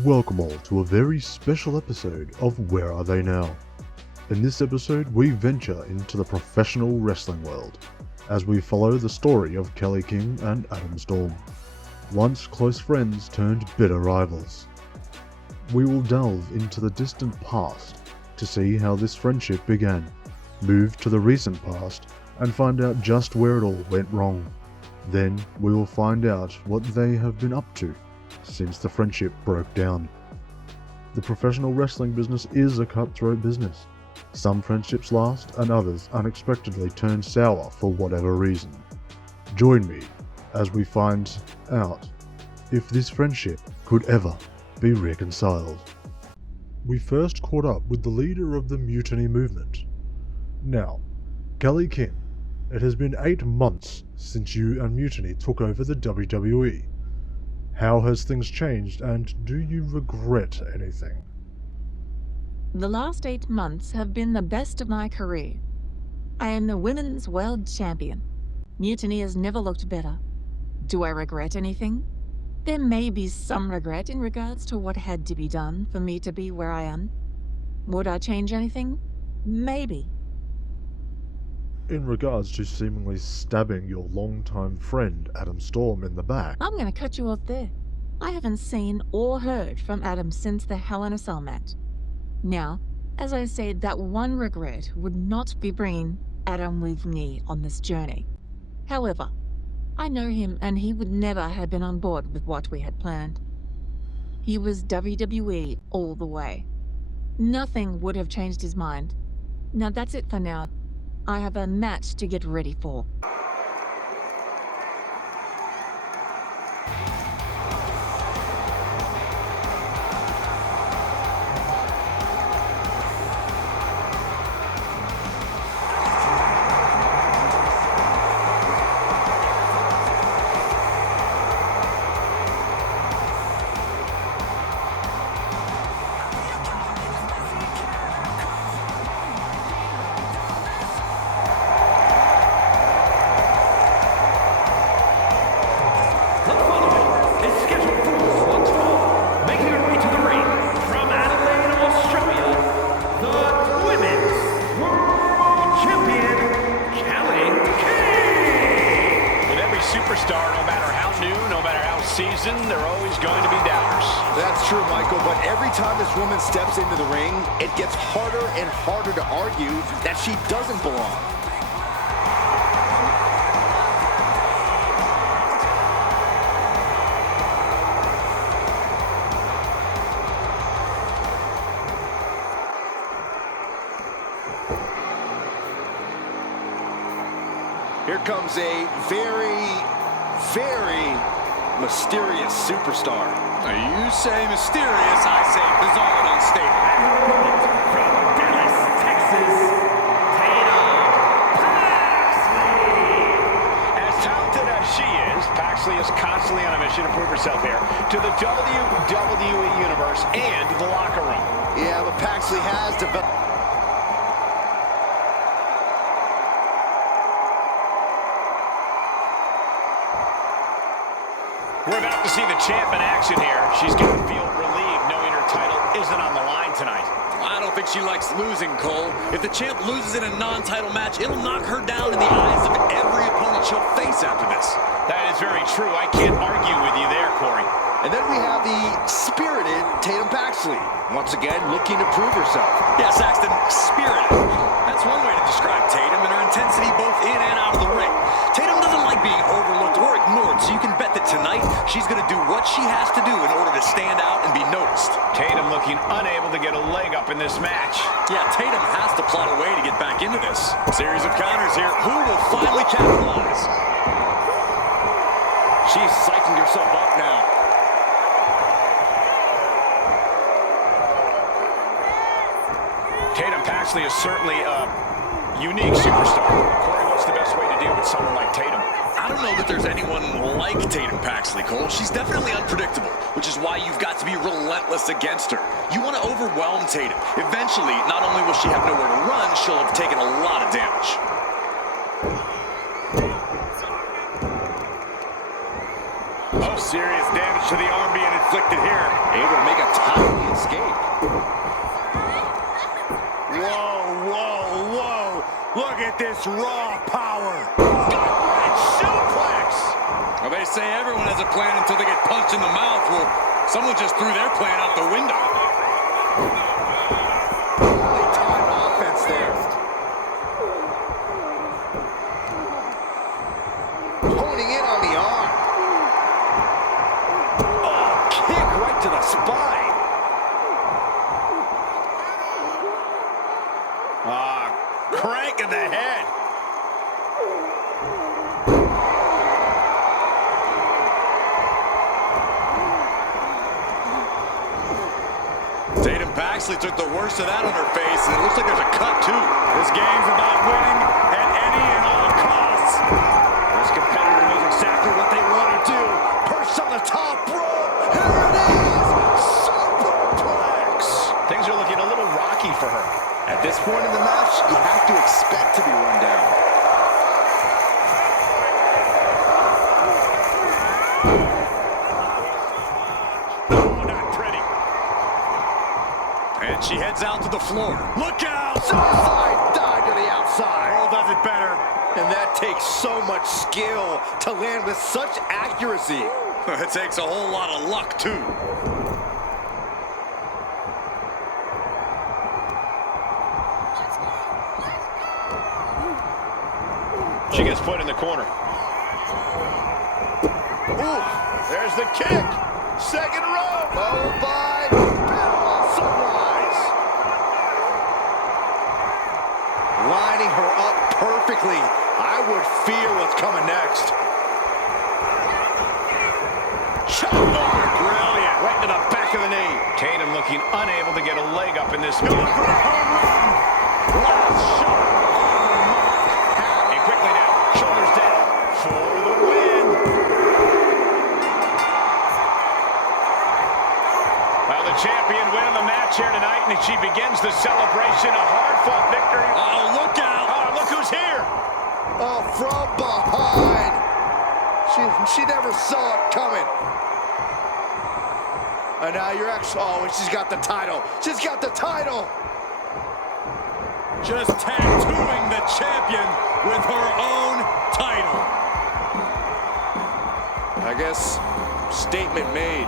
Welcome all to a very special episode of Where Are They Now? In this episode we venture into the professional wrestling world, as we follow the story of Kelly King and Adam Storm, once close friends turned bitter rivals. We will delve into the distant past to see how this friendship began, move to the recent past and find out just where it all went wrong. Then we will find out what they have been up to since the friendship broke down. The professional wrestling business is a cutthroat business. Some friendships last and others unexpectedly turn sour for whatever reason. Join me as we find out if this friendship could ever be reconciled. We first caught up with the leader of the mutiny movement. Now, Kelly King, it has been 8 months since you and Mutiny took over the WWE. How has things changed, and do you regret anything? The last 8 months have been the best of my career. I am the women's world champion. Mutiny has never looked better. Do I regret anything? There may be some regret in regards to what had to be done for me to be where I am. Would I change anything? Maybe. In regards to seemingly stabbing your longtime friend Adam Storm in the back. I'm going to cut you off there. I haven't seen or heard from Adam since the Hell in a Cell match. Now, as I said, that one regret would not be bringing Adam with me on this journey. However, I know him and he would never have been on board with what we had planned. He was WWE all the way. Nothing would have changed his mind. Now that's it for now. I have a match to get ready for. Superstar, no matter how new, no matter how seasoned, there are always going to be doubters. That's true, Michael, but every time this woman steps into the ring, it gets harder and harder to argue that she doesn't belong. Here comes a very mysterious superstar. You say mysterious, I say bizarre and unstable. From Dallas, Texas, Tatum Paxley. As talented as she is, Paxley is constantly on a mission to prove herself here to the WWE Universe and the locker room. Yeah, but Paxley has developed. We're about to see the champ in action here. She's going to feel relieved knowing her title isn't on the line tonight. I don't think she likes losing, Cole. If the champ loses in a non-title match, it'll knock her down in the eyes of every opponent she'll face after this. That is very true. I can't argue with you there, Corey. And then we have the spirited Tatum Paxley, once again looking to prove herself. Yeah, Saxton, spirited. That's one way to describe Tatum and her intensity both in and out of the ring. Tatum doesn't like being overlooked or ignored, so you can bet that tonight she's going to do what she has to do in order to stand out and be noticed. Tatum looking unable to get a leg up in this match. Yeah, Tatum has to plot a way to get back into this. Series of counters here. Who will finally capitalize? She's psyching herself up now. Tatum Paxley is certainly a unique superstar. Corey, what's the best way to deal with someone like Tatum? I don't know that there's anyone like Tatum Paxley, Cole. She's definitely unpredictable, which is why you've got to be relentless against her. You want to overwhelm Tatum. Eventually, not only will she have nowhere to run, she'll have taken a lot of damage. Oh, serious damage to the arm being inflicted here. Able to make a timely escape. Whoa, whoa, whoa. Look at this raw power. Gut-wrench suplex. Well, they say everyone has a plan until they get punched in the mouth. Well, someone just threw their plan out the window. Poorly timed offense there. Honing in on the arm. Oh, kick right to the spine. Crank in the head. Tatum Paxley took the worst of that on her face, and it looks like there's a cut, too. This game's about winning at any and all costs. This competitor knows exactly what they want to do. Perched on the top rope. Here it is. Superplex. Things are looking a little rocky for her. At this point in the match, you have to expect to be run down. Oh, not pretty. And she heads out to the floor. Look out! Suicide dive to the outside. Earl does it better. And that takes so much skill to land with such accuracy. It takes a whole lot of luck, too. She gets put in the corner. Ooh, There's the kick. Second row. followed by Panama Sunrise. Lining her up perfectly. I would fear what's coming next. Chop block. Brilliant. Right to the back of the knee. Tatum looking unable to get a leg up in this match. Going for a home run. Last shot. And quickly now. Shoulders down for the win. Well, the champion winning the match here tonight, and she begins the celebration. A hard-fought victory. Oh, look out! Oh, look who's here. Oh, from behind. She never saw it coming. And now you're actually, oh, and she's got the title. She's got the title. Just tattooing the champion with her own title. I guess statement made.